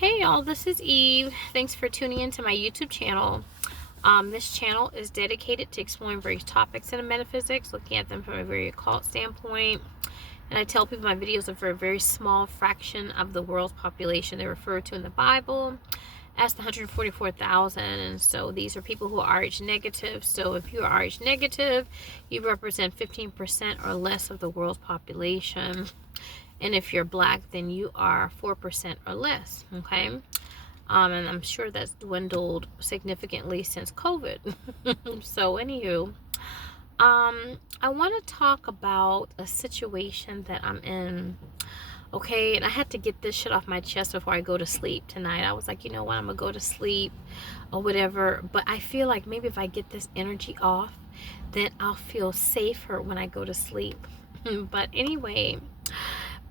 Hey y'all, this is Eve. Thanks for tuning into my YouTube channel. This channel is dedicated to exploring various topics in metaphysics, looking at them from a very occult standpoint. And I tell people my videos are for a very small fraction of the world's population. They're referred to in the Bible as the 144,000. And so these are people who are RH negative. So if you are RH negative, you represent 15% or less of the world's population. And if you're black, then you are 4% or less, okay? And I'm sure that's dwindled significantly since COVID. So anywho, I want to talk about a situation that I'm in, okay? And I had to get this shit off my chest before I go to sleep tonight. I was like, you know what, I'm gonna go to sleep or whatever, but I feel like maybe if I get this energy off, then I'll feel safer when I go to sleep. But anyway,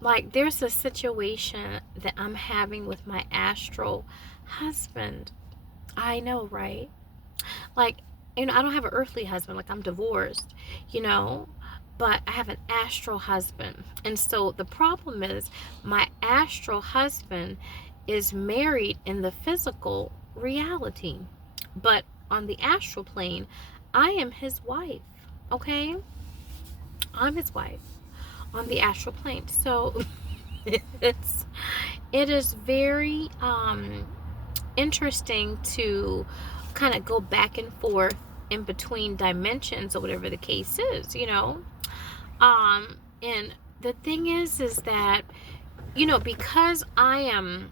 like, there's a situation that I'm having with my astral husband. I know, right? Like, I don't have an earthly husband. Like, I'm divorced, but I have an astral husband. And so the problem is my astral husband is married in the physical reality. But on the astral plane, I am his wife, okay? I'm his wife on the astral plane. So it is very interesting to kind of go back and forth in between dimensions or whatever the case is, and the thing is that because I am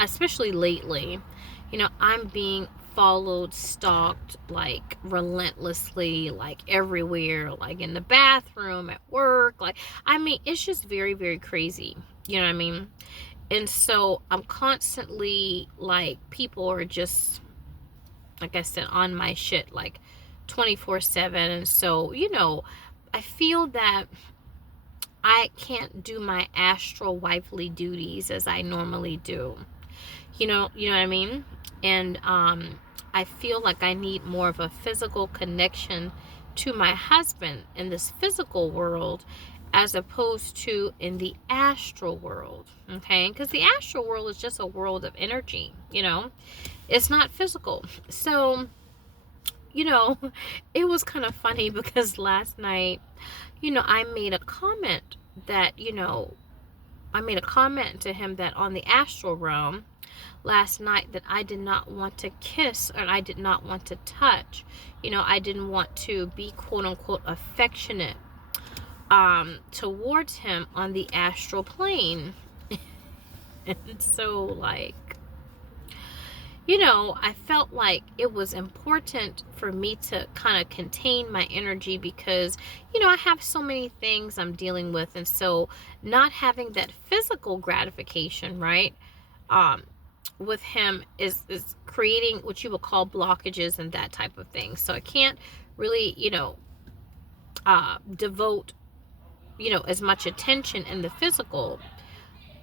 especially lately, I'm being followed, stalked, like, relentlessly, like, everywhere, like, in the bathroom, at work, like, I mean, it's just very, very crazy, you know what I mean? And so I'm constantly, like, people are just, like I said, on my shit, like, 24/7. And so, I feel that I can't do my astral wifely duties as I normally do. You know what I mean? And I feel like I need more of a physical connection to my husband in this physical world as opposed to in the astral world, okay? Because the astral world is just a world of energy, it's not physical. So, it was kind of funny because last night, I made a comment that, I made a comment to him that on the astral realm last night that I did not want to kiss or I did not want to touch. I didn't want to be quote unquote affectionate towards him on the astral plane. And so, like, I felt like it was important for me to kind of contain my energy because, I have so many things I'm dealing with. And so not having that physical gratification, right, with him is creating what you would call blockages and that type of thing. So I can't really, devote, as much attention in the physical,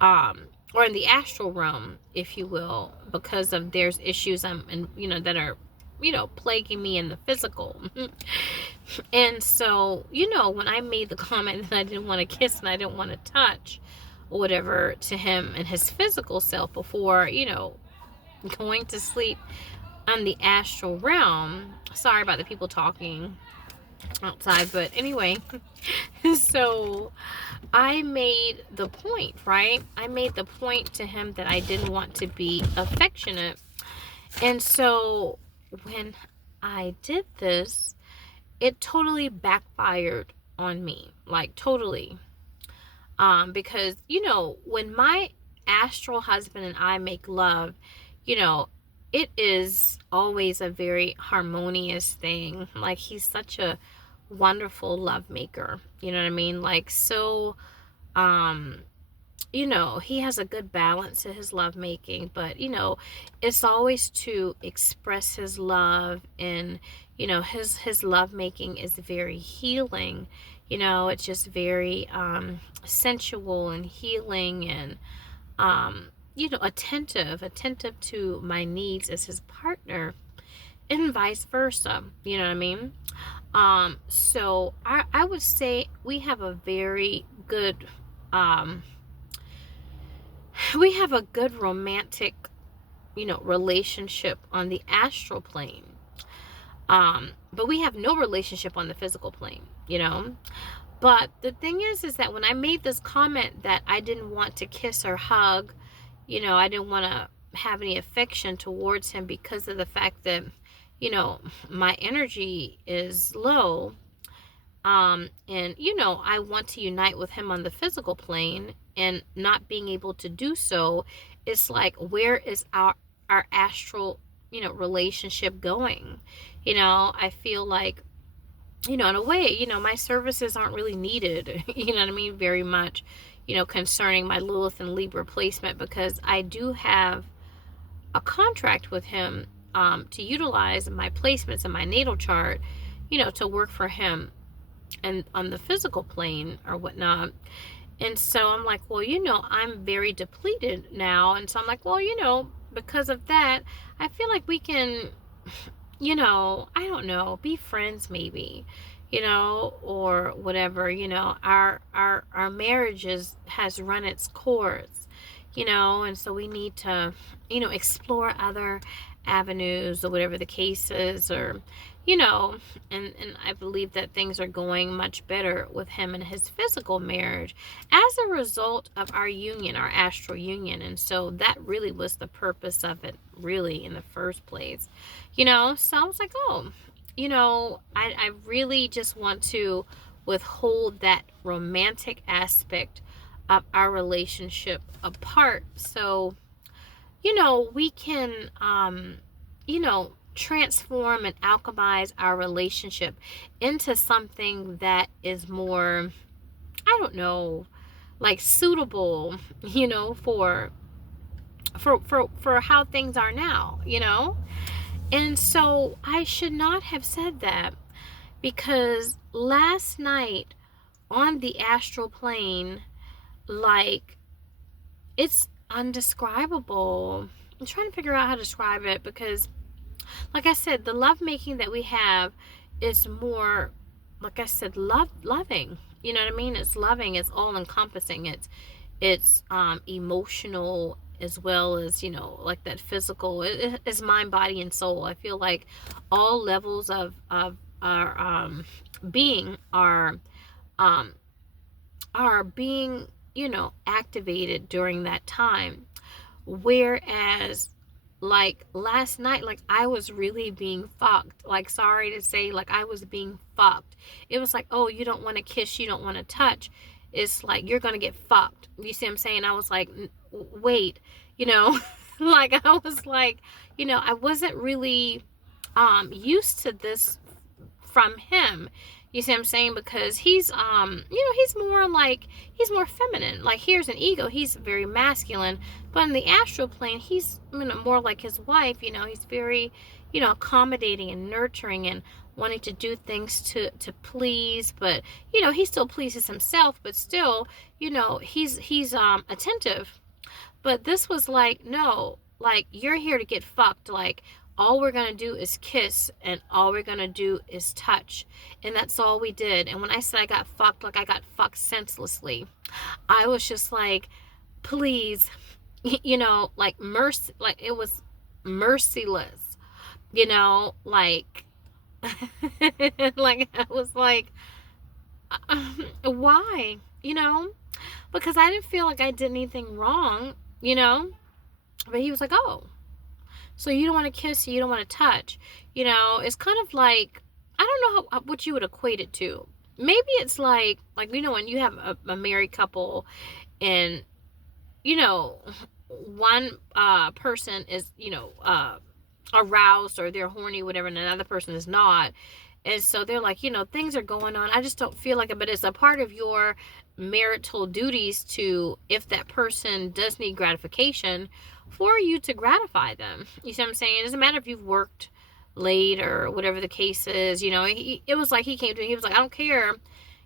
or in the astral realm, if you will, because of there's issues that are, plaguing me in the physical. And so, when I made the comment that I didn't want to kiss and I didn't want to touch or whatever to him and his physical self before, going to sleep on the astral realm. Sorry about the people talking outside, but anyway, so I made the point, right? I made the point to him that I didn't want to be affectionate. And so when I did this, it totally backfired on me, like totally. Because, when my astral husband and I make love, it is always a very harmonious thing. Like, he's such a wonderful love maker, you know what I mean? Like, so he has a good balance to his love making, but it's always to express his love. And his love making is very healing. It's just very sensual and healing and attentive to my needs as his partner, and vice versa, you know what I mean? So I would say we have a very good we have a good romantic, relationship on the astral plane. But we have no relationship on the physical plane. But the thing is that when I made this comment that I didn't want to kiss or hug, I didn't want to have any affection towards him because of the fact that, my energy is low. And, I want to unite with him on the physical plane, and not being able to do so, it's like, where is our astral, relationship going? I feel like, in a way, my services aren't really needed, you know what I mean, very much, concerning my Lilith and Libra placement, because I do have a contract with him to utilize my placements in my natal chart, to work for him and on the physical plane or whatnot. And so I'm like, well, I'm very depleted now. And so I'm like, well, because of that, I feel like we can, I don't know, be friends maybe, or whatever. Our marriage has run its course, and so we need to, explore other avenues or whatever the case is, or, and I believe that things are going much better with him and his physical marriage as a result of our union, our astral union. And so that really was the purpose of it, really, in the first place. So I was like, oh, I really just want to withhold that romantic aspect of our relationship apart, so we can transform and alchemize our relationship into something that is more, I don't know, like suitable, for how things are now. And so I should not have said that, because last night on the astral plane, like, it's undescribable. I'm trying to figure out how to describe it, because, like I said, the lovemaking that we have is more, like I said, loving. You know what I mean? It's loving. It's all encompassing. It's emotional, as well as, like that physical. It's mind, body, and soul. I feel like all levels of our being are being, activated during that time. Whereas, like, last night, like, I was really being fucked. Like, sorry to say, like, I was being fucked. It was like, oh, you don't want to kiss, you don't want to touch. It's like, you're gonna get fucked. You see what I'm saying? I was like, wait, like, I was like, I wasn't really used to this from him. You see what I'm saying? Because he's he's more feminine. Like, here's an ego, he's very masculine, but in the astral plane, he's more like his wife. He's very, accommodating and nurturing, and wanting to do things to please, but he still pleases himself, but still, he's attentive. But this was like, no, like, you're here to get fucked. Like, all we're gonna do is kiss, and all we're gonna do is touch, and that's all we did. And when I said I got fucked, like, I got fucked senselessly. I was just like, please, like, mercy, like, it was merciless, like, like, I was like, why, because I didn't feel like I did anything wrong, but he was like, oh, so you don't want to kiss, you don't want to touch. It's kind of like, I don't know what you would equate it to. Maybe it's like, when you have a married couple, and, one person is, aroused, or they're horny, whatever, and another person is not. And so they're like, things are going on. I just don't feel like it. But it's a part of your marital duties to, if that person does need gratification, for you to gratify them. You see what I'm saying? It doesn't matter if you've worked late or whatever the case is. It was like, he came to me, he was like, I don't care,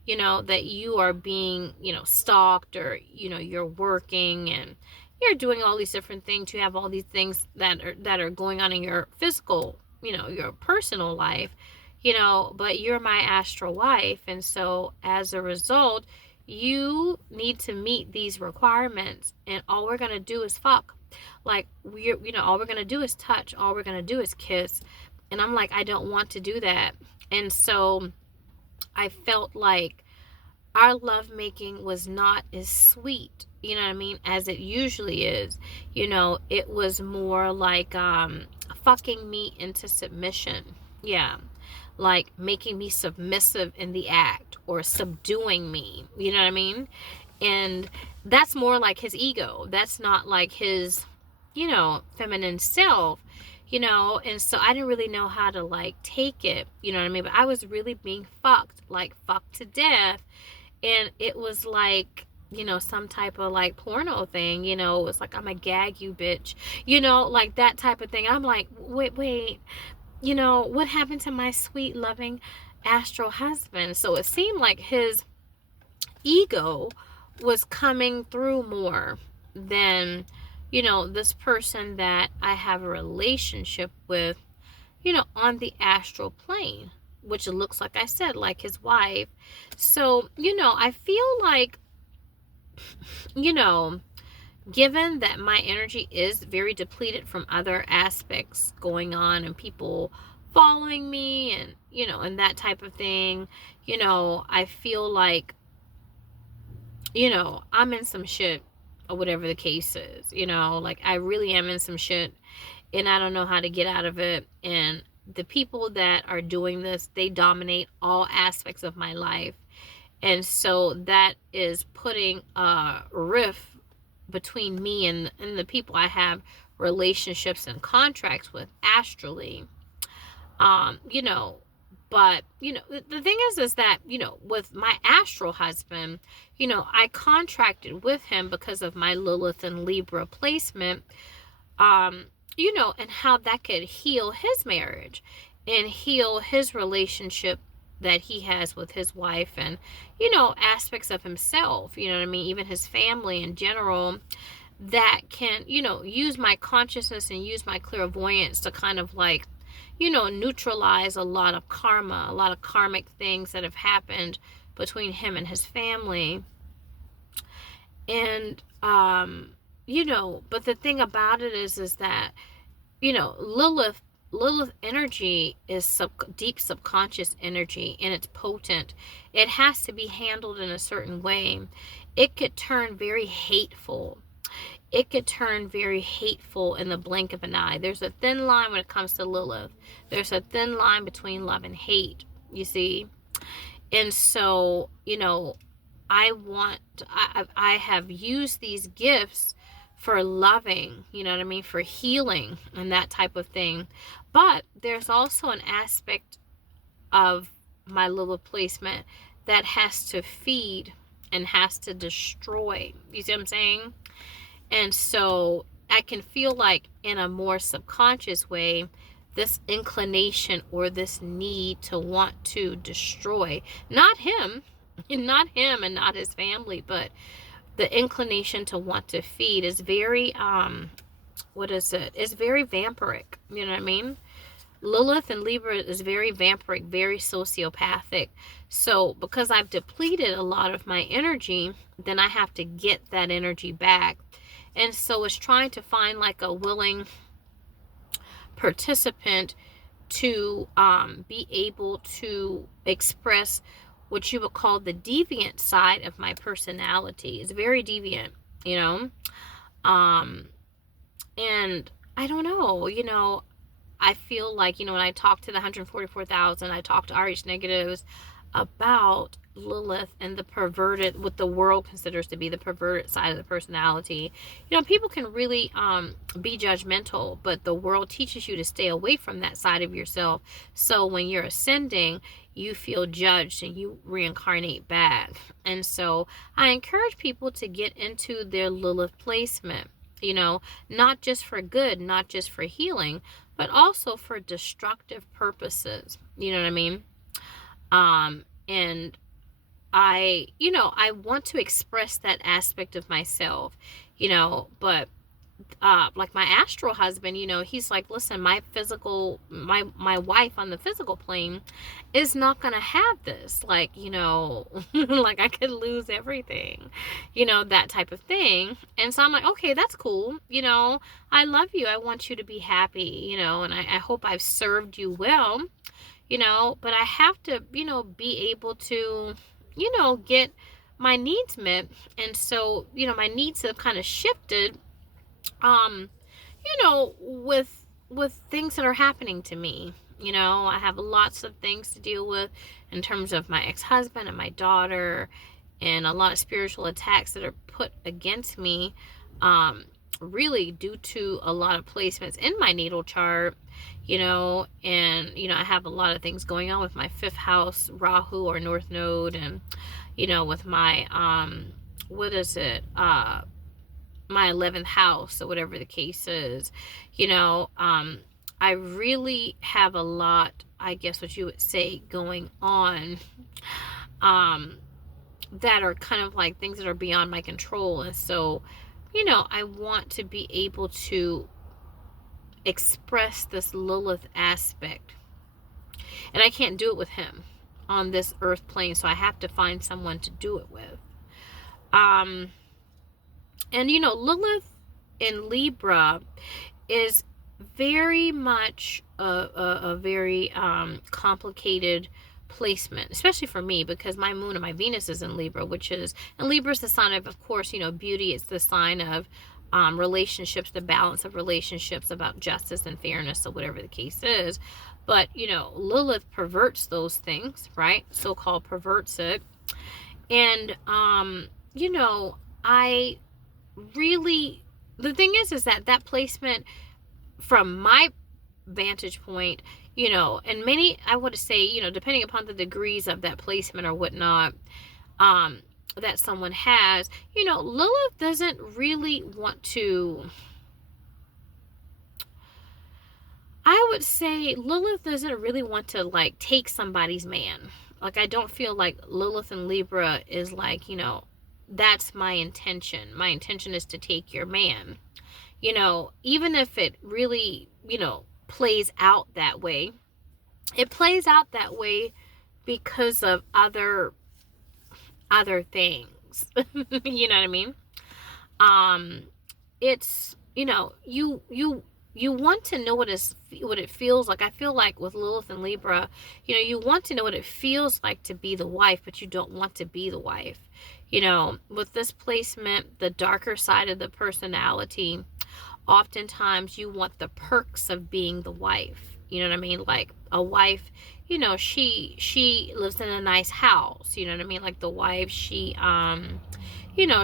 that you are being, stalked, or, you're working and you're doing all these different things. You have all these things that are going on in your physical, your personal life, but you're my astral wife. And so as a result, you need to meet these requirements, and all we're gonna do is fuck. Like, all we're gonna do is touch, all we're gonna do is kiss. And I'm like, I don't want to do that. And so I felt like our lovemaking was not as sweet, you know what I mean, as it usually is. It was more like fucking me into submission. Yeah. Like making me submissive in the act, or subduing me, you know what I mean? And that's more like his ego. That's not like his, feminine self. And so I didn't really know how to like take it, you know what I mean? But I was really being fucked, like fucked to death. And it was like, some type of like porno thing, it was like, I'm a gag you, bitch, like that type of thing. I'm like, wait, what happened to my sweet, loving astral husband? So it seemed like his ego was coming through more than, this person that I have a relationship with, on the astral plane, which looks, like I said, like his wife. So, I feel like, given that my energy is very depleted from other aspects going on and people following me and, and that type of thing, I feel like, I'm in some shit, or whatever the case is, like I really am in some shit, and I don't know how to get out of it. And the people that are doing this, they dominate all aspects of my life. And so that is putting a rift between me and the people I have relationships and contracts with astrally. But, the thing is that, with my astral husband, I contracted with him because of my Lilith and Libra placement, and how that could heal his marriage and heal his relationship that he has with his wife, and, aspects of himself, you know what I mean, even his family in general, that can, use my consciousness and use my clairvoyance to kind of like, neutralize a lot of karma, a lot of karmic things that have happened between him and his family. And, but the thing about it is that, Lilith energy is deep subconscious energy, and it's potent. It has to be handled in a certain way. It could turn very hateful. It could turn very hateful in the blink of an eye. There's a thin line when it comes to Lilith. There's a thin line between love and hate, you see. And so, I have used these gifts for loving, you know what I mean, for healing and that type of thing. But there's also an aspect of my Lilith placement that has to feed and has to destroy. You see what I'm saying? And so I can feel like in a more subconscious way, this inclination or this need to want to destroy, not him and not his family, but the inclination to want to feed is very, it's very vampiric. You know what I mean? Lilith and Libra is very vampiric, very sociopathic. So because I've depleted a lot of my energy, then I have to get that energy back. And so it's trying to find like a willing participant to be able to express what you would call the deviant side of my personality. It's very deviant, and I don't know, I feel like, when I talk to the 144,000, I talk to RH negatives about Lilith and the perverted, what the world considers to be the perverted side of the personality. People can really be judgmental, but the world teaches you to stay away from that side of yourself. So when you're ascending, you feel judged and you reincarnate back. And so I encourage people to get into their Lilith placement, not just for good, not just for healing, but also for destructive purposes. You know what I mean? And I want to express that aspect of myself, but like my astral husband, he's like, listen, my wife on the physical plane is not gonna have this, like, like I could lose everything, that type of thing. And so I'm like, okay, that's cool, I love you, I want you to be happy, and I hope I've served you well, but I have to, be able to, get my needs met. And so, my needs have kind of shifted, with things that are happening to me. I have lots of things to deal with in terms of my ex-husband and my daughter, and a lot of spiritual attacks that are put against me, really due to a lot of placements in my natal chart, and I have a lot of things going on with my 5th house Rahu or North Node, and with my what is it, my 11th house, or whatever the case is. I really have a lot, I guess what you would say, going on, that are kind of like things that are beyond my control. And so, I want to be able to express this Lilith aspect, and I can't do it with him on this earth plane, so I have to find someone to do it with. And Lilith in Libra is very much a very complicated placement, especially for me, because my moon and my Venus is in Libra, and Libra is the sign of course, beauty. It's the sign of relationships, the balance of relationships, about justice and fairness, or whatever the case is. But, Lilith perverts those things, right? So-called perverts it. And, I really, the thing is that placement, from my vantage point, and many, I would say, depending upon the degrees of that placement or whatnot, that someone has, Lilith doesn't really want to, I would say Lilith doesn't really want to, like, take somebody's man. Like, I don't feel like Lilith in Libra is like, that's my intention. My intention is to take your man. Even if it really, plays out that way, it plays out that way because of other things. You know what I mean? It's, you want to know what it feels like. I feel like with Lilith and Libra, you want to know what it feels like to be the wife, but you don't want to be the wife. With this placement, the darker side of the personality, oftentimes you want the perks of being the wife. You know what I mean? Like a wife, she lives in a nice house. You know what I mean? Like the wife, she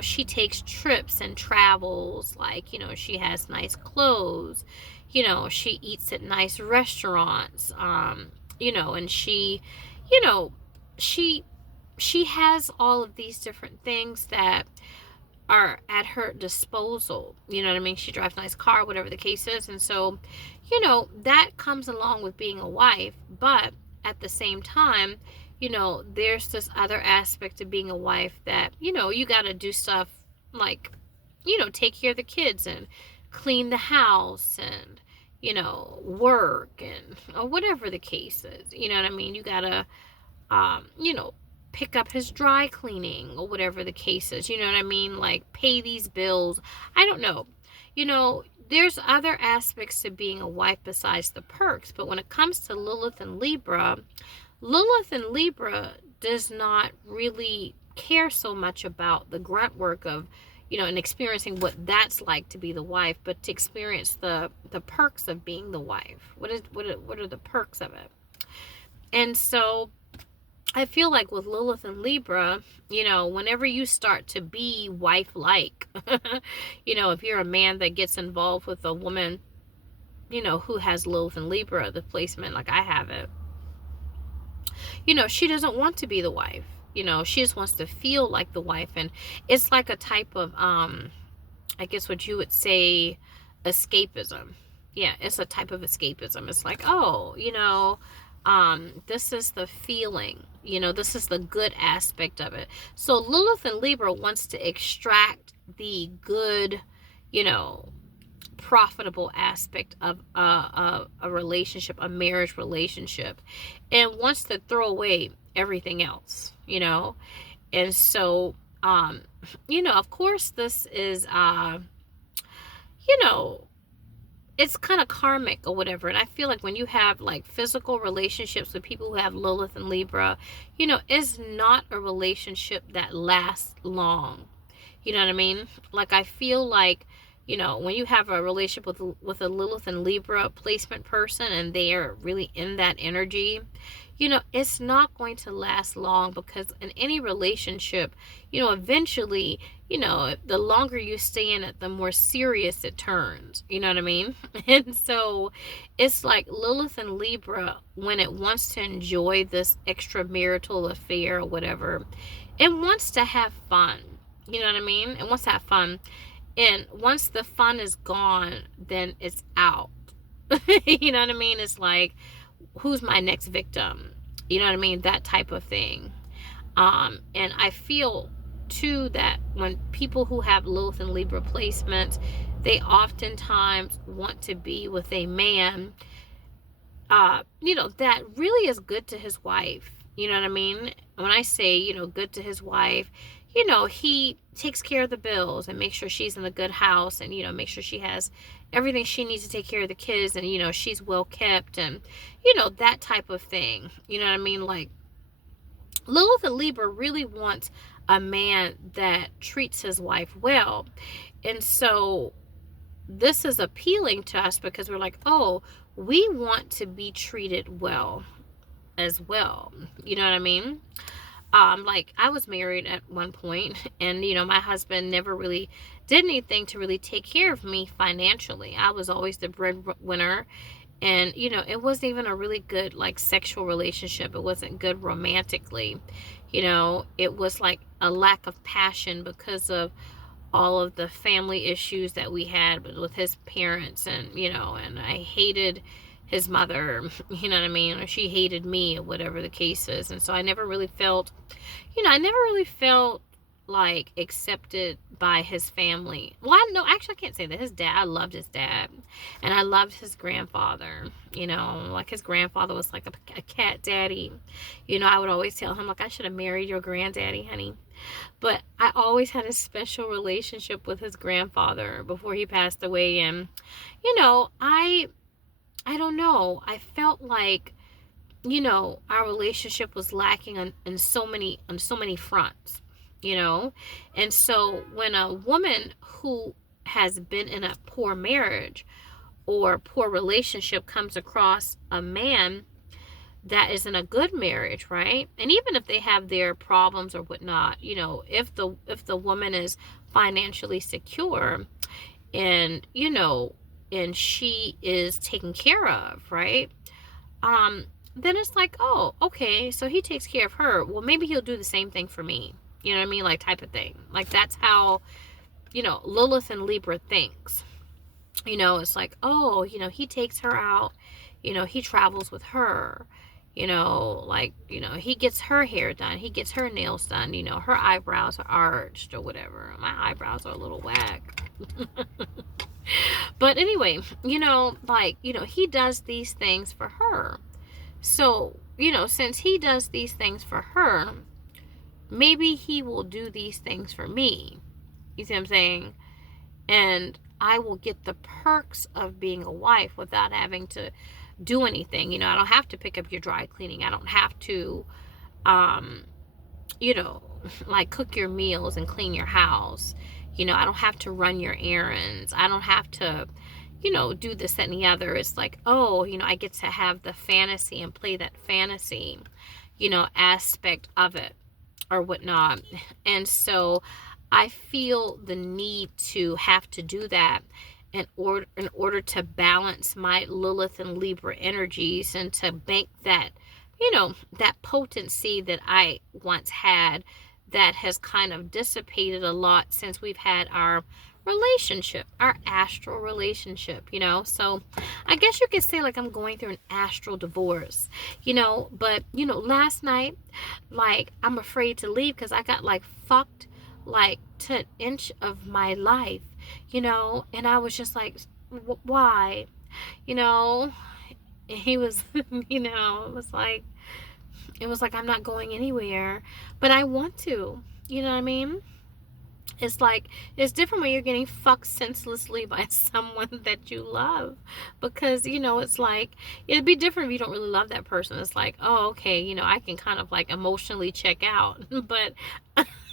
she takes trips and travels. Like, she has nice clothes. She eats at nice restaurants. And she, she has all of these different things that are at her disposal. You know what I mean? She drives a nice car, whatever the case is. And so, that comes along with being a wife. But at the same time, there's this other aspect of being a wife that, you got to do stuff like, take care of the kids and clean the house and, work and or whatever the case is. You know what I mean? You got to, pick up his dry cleaning or whatever the case is. You know what I mean? Like pay these bills. I don't know. There's other aspects to being a wife besides the perks. But when it comes to Lilith and Libra does not really care so much about the grunt work of, and experiencing what that's like to be the wife, but to experience the perks of being the wife. What are the perks of it? And so I feel like with Lilith and Libra, whenever you start to be wife-like, if you're a man that gets involved with a woman, who has Lilith and Libra, the placement, like I have it, she doesn't want to be the wife. She just wants to feel like the wife. And it's like a type of, I guess what you would say, escapism. Yeah, it's a type of escapism. It's like, oh, this is the feeling, this is the good aspect of it. So Lilith and Libra wants to extract the good, profitable aspect of a relationship, a marriage relationship, and wants to throw away everything else, you know. And so, you know, of course, this is, you know, it's kind of karmic or whatever. And I feel like when you have like physical relationships with people who have Lilith and Libra, you know, it's not a relationship that lasts long. You know what I mean? Like, I feel like, you know, when you have a relationship with a Lilith and Libra placement person and they are really in that energy, you know, it's not going to last long, because in any relationship, you know, eventually, you know, the longer you stay in it, the more serious it turns. You know what I mean? And so it's like Lilith and Libra, when it wants to enjoy this extramarital affair or whatever, it wants to have fun. You know what I mean? It wants to have fun. And once the fun is gone, then it's out. You know what I mean? It's like, who's my next victim? You know what I mean? That type of thing. And I feel too that when people who have Lilith and Libra placements, they oftentimes want to be with a man, you know, that really is good to his wife. You know what I mean? When I say, you know, good to his wife, you know, he takes care of the bills and makes sure she's in a good house, and, you know, make sure she has everything she needs to take care of the kids, and, you know, she's well kept, and, you know, that type of thing. You know what I mean? Like, Lilith and Libra really wants a man that treats his wife well. And so this is appealing to us because we're like, oh, we want to be treated well as well. You know what I mean? Like, I was married at one point, and, you know, my husband never really did anything to really take care of me financially. I was always the breadwinner, and, you know, it wasn't even a really good, like, sexual relationship. It wasn't good romantically. You know, it was like a lack of passion because of all of the family issues that we had with his parents, and, you know, and I hated his mother, you know what I mean, or she hated me, or whatever the case is. And so I never really felt, you know, I never really felt like accepted by his family. Well, actually I can't say that. His dad, I loved his dad, and I loved his grandfather. You know, like, his grandfather was like a cat daddy. You know, I would always tell him, like, I should have married your granddaddy, honey. But I always had a special relationship with his grandfather before he passed away. And, you know, I don't know. I felt like, you know, our relationship was lacking on so many fronts, you know. And so when a woman who has been in a poor marriage or poor relationship comes across a man that is in a good marriage, right? And even if they have their problems or whatnot, you know, if the woman is financially secure, and, you know, and she is taken care of, right? Then it's like, oh, okay, so he takes care of her. Well, maybe he'll do the same thing for me. You know what I mean? Like, type of thing. Like, that's how, you know, Lilith and Libra thinks. You know, it's like, oh, you know, he takes her out. You know, he travels with her. You know, like, you know, he gets her hair done. He gets her nails done. You know, her eyebrows are arched or whatever. My eyebrows are a little whack. But anyway, you know, like, you know, he does these things for her. So, you know, since he does these things for her, maybe he will do these things for me. You see what I'm saying? And I will get the perks of being a wife without having to do anything. You know, I don't have to pick up your dry cleaning. I don't have to, you know, like, cook your meals and clean your house. You know, I don't have to run your errands. I don't have to, you know, do this, that, and the other. It's like, oh, you know, I get to have the fantasy and play that fantasy, you know, aspect of it or whatnot. And so I feel the need to have to do that in order to balance my Lilith and Libra energies, and to bank that, you know, that potency that I once had, that has kind of dissipated a lot since we've had our relationship, our astral relationship, you know. So I guess you could say, like, I'm going through an astral divorce, you know. But, you know, last night, like, I'm afraid to leave because I got, like, fucked, like, to an inch of my life, you know. And I was just like, Why? You know, he was, you know, it was like, I'm not going anywhere, but I want to, you know what I mean? It's like, it's different when you're getting fucked senselessly by someone that you love, because, you know, it's like, it'd be different if you don't really love that person. It's like, oh, okay, you know, I can kind of like emotionally check out, but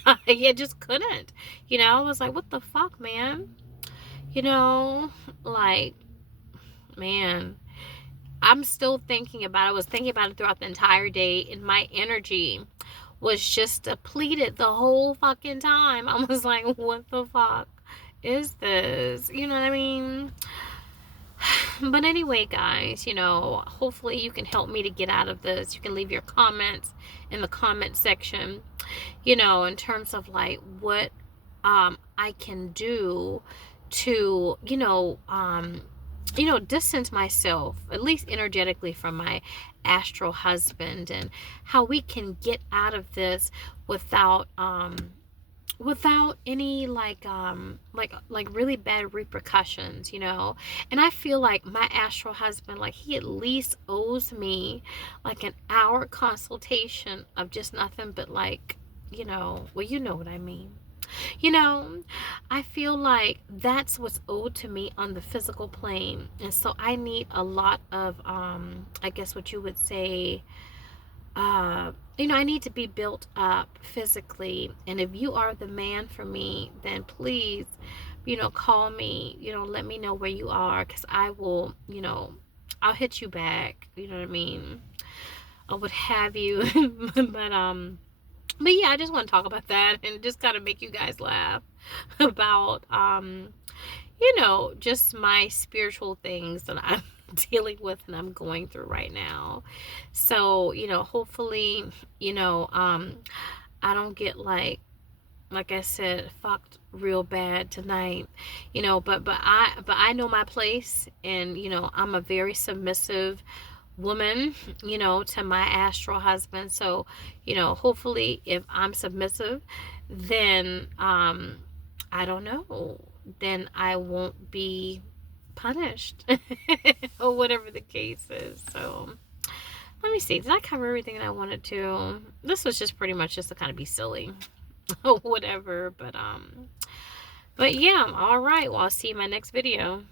I just couldn't, you know. I was like, what the fuck, man? You know, like, man, I'm still thinking about it. I was thinking about it throughout the entire day, and my energy was just depleted the whole fucking time. I was like, what the fuck is this? You know what I mean? But anyway, guys, you know, hopefully you can help me to get out of this. You can leave your comments in the comment section, you know, in terms of like what I can do to, distance myself, at least energetically, from my astral husband, and how we can get out of this without any like really bad repercussions, you know. And I feel like my astral husband, like, he at least owes me like an hour consultation of just nothing but like, you know, well, you know what I mean. You know, I feel like that's what's owed to me on the physical plane. And so I need a lot of, I guess what you would say, I need to be built up physically. And if you are the man for me, then please, call me, let me know where you are, because I will, I'll hit you back, you know what I mean? Or what have you. But yeah, I just want to talk about that and just kind of make you guys laugh about, just my spiritual things that I'm dealing with and I'm going through right now. So, hopefully, I don't get like I said, fucked real bad tonight, but I know my place, and, I'm a very submissive woman, to my astral husband. So, hopefully if I'm submissive, then, I don't know, then I won't be punished or whatever the case is. So let me see, did I cover everything that I wanted to? This was just pretty much just to kind of be silly or whatever, but yeah, all right, well, I'll see you in my next video.